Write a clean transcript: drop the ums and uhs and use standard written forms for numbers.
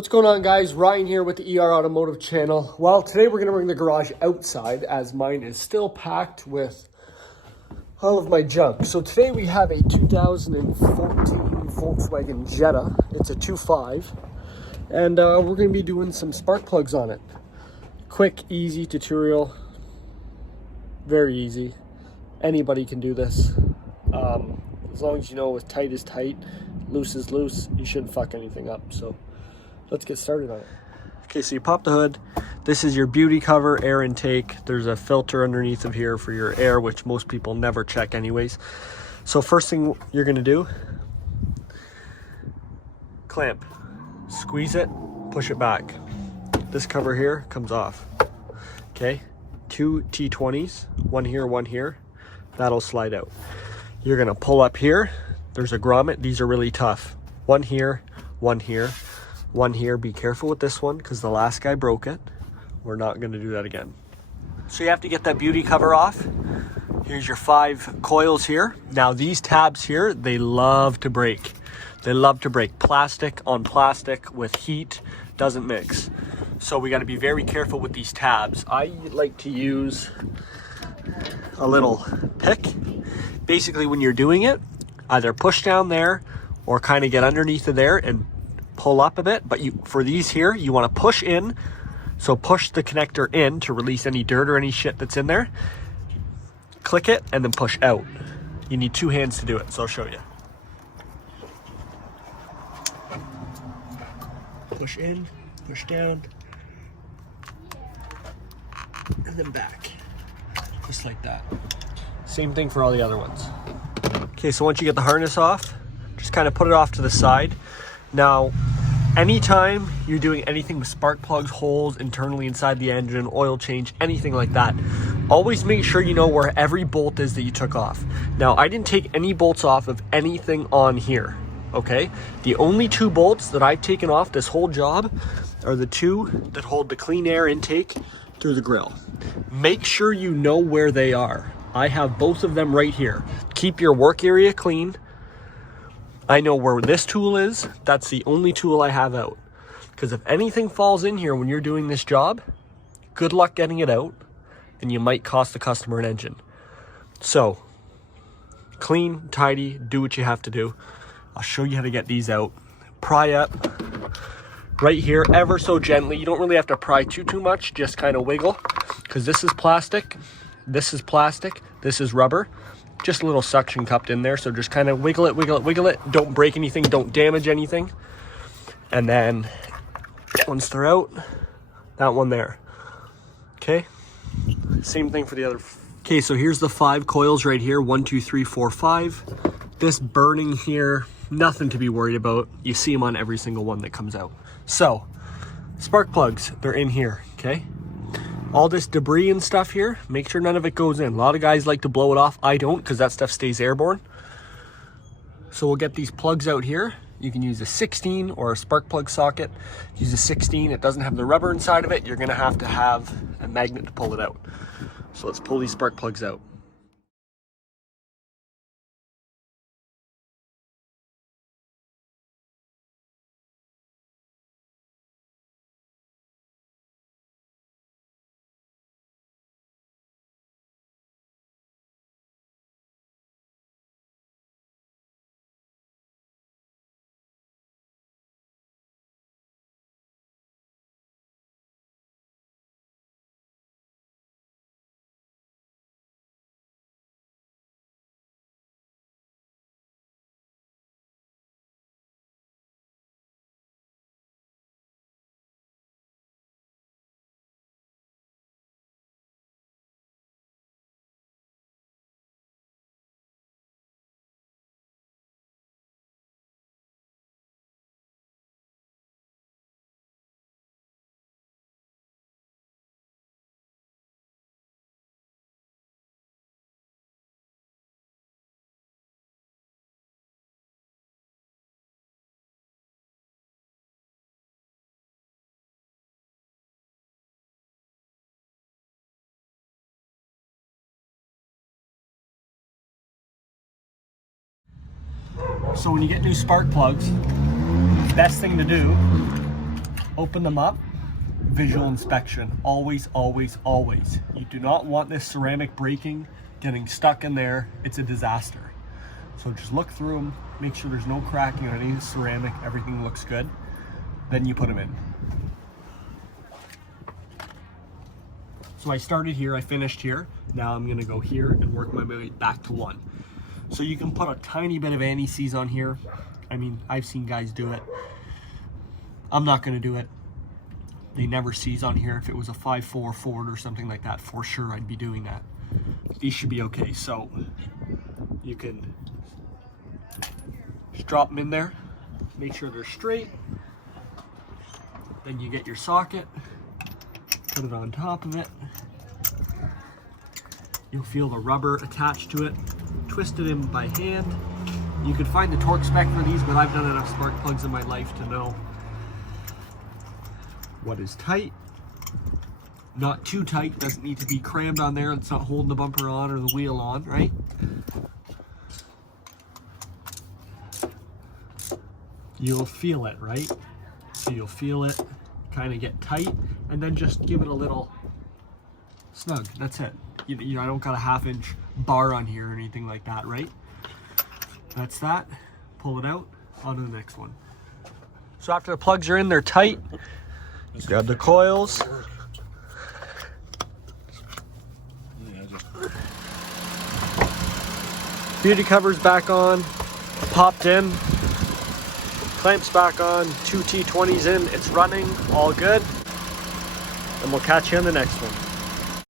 What's going on, guys? Ryan here with the ER Automotive channel. Well, today we're going to bring the garage outside as mine is still packed with all of my junk. So today we have a 2014 Volkswagen Jetta. It's a 2.5 and we're going to be doing some spark plugs on it. Quick, easy tutorial. Very easy. Anybody can do this. As long as you know tight is tight, loose is loose, you shouldn't fuck anything up. So let's get started on it. Okay, so you pop the hood. This is your beauty cover, air intake. There's a filter underneath of here for your air, which most people never check anyways. So first thing you're gonna do, clamp, squeeze it, push it back. This cover here comes off, okay? 2 T20s, one here, that'll slide out. You're gonna pull up here, there's a grommet, these are really tough. One here, one here, one here. Be careful with this one because the last guy broke it. We're not gonna do that again. So you have to get that beauty cover off. Here's your 5 coils here. Now these tabs here, they love to break. They love to break. Plastic on plastic with heat doesn't mix. So we gotta be very careful with these tabs. I like to use a little pick. Basically when you're doing it, either push down there or kind of get underneath of there and pull up a bit. But for these here, you want to push in. So push the connector in to release any dirt or any shit that's in there. Click it and then push out. You need 2 hands to do it, so I'll show you. Push in, push down, and then back. Just like that. Same thing for all the other ones. Okay, so once you get the harness off, just kind of put it off to the side. Now, anytime you're doing anything with spark plugs, holes internally inside the engine, oil change, anything like that, always make sure you know where every bolt is that you took off. Now, I didn't take any bolts off of anything on here, okay? The only 2 bolts that I've taken off this whole job are the 2 that hold the clean air intake through the grill. Make sure you know where they are. I have both of them right here. Keep your work area clean. I know where this tool is. That's the only tool I have out. Because if anything falls in here when you're doing this job, good luck getting it out, and you might cost the customer an engine. So, clean, tidy, do what you have to do. I'll show you how to get these out. Pry up right here, ever so gently. You don't really have to pry too much, just kind of wiggle. Because this is plastic, this is plastic, this is rubber. Just a little suction cupped in there, so just kind of wiggle it, wiggle it, wiggle it. Don't break anything, don't damage anything. And then once they're out, that one there. Okay, same thing for the other. Okay, so here's the 5 coils right here, 1, 2, 3, 4, 5. This burning here, nothing to be worried about. You see them on every single one that comes out. So, spark plugs, they're in here, okay? All this debris and stuff here, make sure none of it goes in. A lot of guys like to blow it off. I don't, because that stuff stays airborne. So we'll get these plugs out here. You can use a 16 or a spark plug socket. Use a 16, it doesn't have the rubber inside of it. You're gonna have to have a magnet to pull it out. So let's pull these spark plugs out. So when you get new spark plugs, best thing to do Open them up. Visual inspection. Always, always, always. You do not want this ceramic breaking, getting stuck in there. It's a disaster. So just look through them, make sure there's no cracking on any of the ceramic, everything looks good. Then you put them in. So I started here, I finished here. Now I'm gonna go here and work my way back to 1. So you can put a tiny bit of anti-seize on here. I mean, I've seen guys do it. I'm not gonna do it. They never seize on here. If it was a 5.4 Ford or something like that, for sure I'd be doing that. These should be okay. So you can just drop them in there, make sure they're straight. Then you get your socket, put it on top of it. You'll feel the rubber attached to it. Twist it in by hand. You could find the torque spec for these, but I've done enough spark plugs in my life to know what is tight. Not too tight, doesn't need to be crammed on there. It's not holding the bumper on or the wheel on, right? You'll feel it, right? So you'll feel it kind of get tight, and then just give it a little snug. That's it. You know, I don't got a 1/2 inch bar on here or anything like that, right? That's that. Pull it out, on to the next one. So after the plugs are in, they're tight. Grab the coils. Beauty covers back on, popped in. Clamps back on, 2 T20s in, it's running, all good. And we'll catch you on the next one.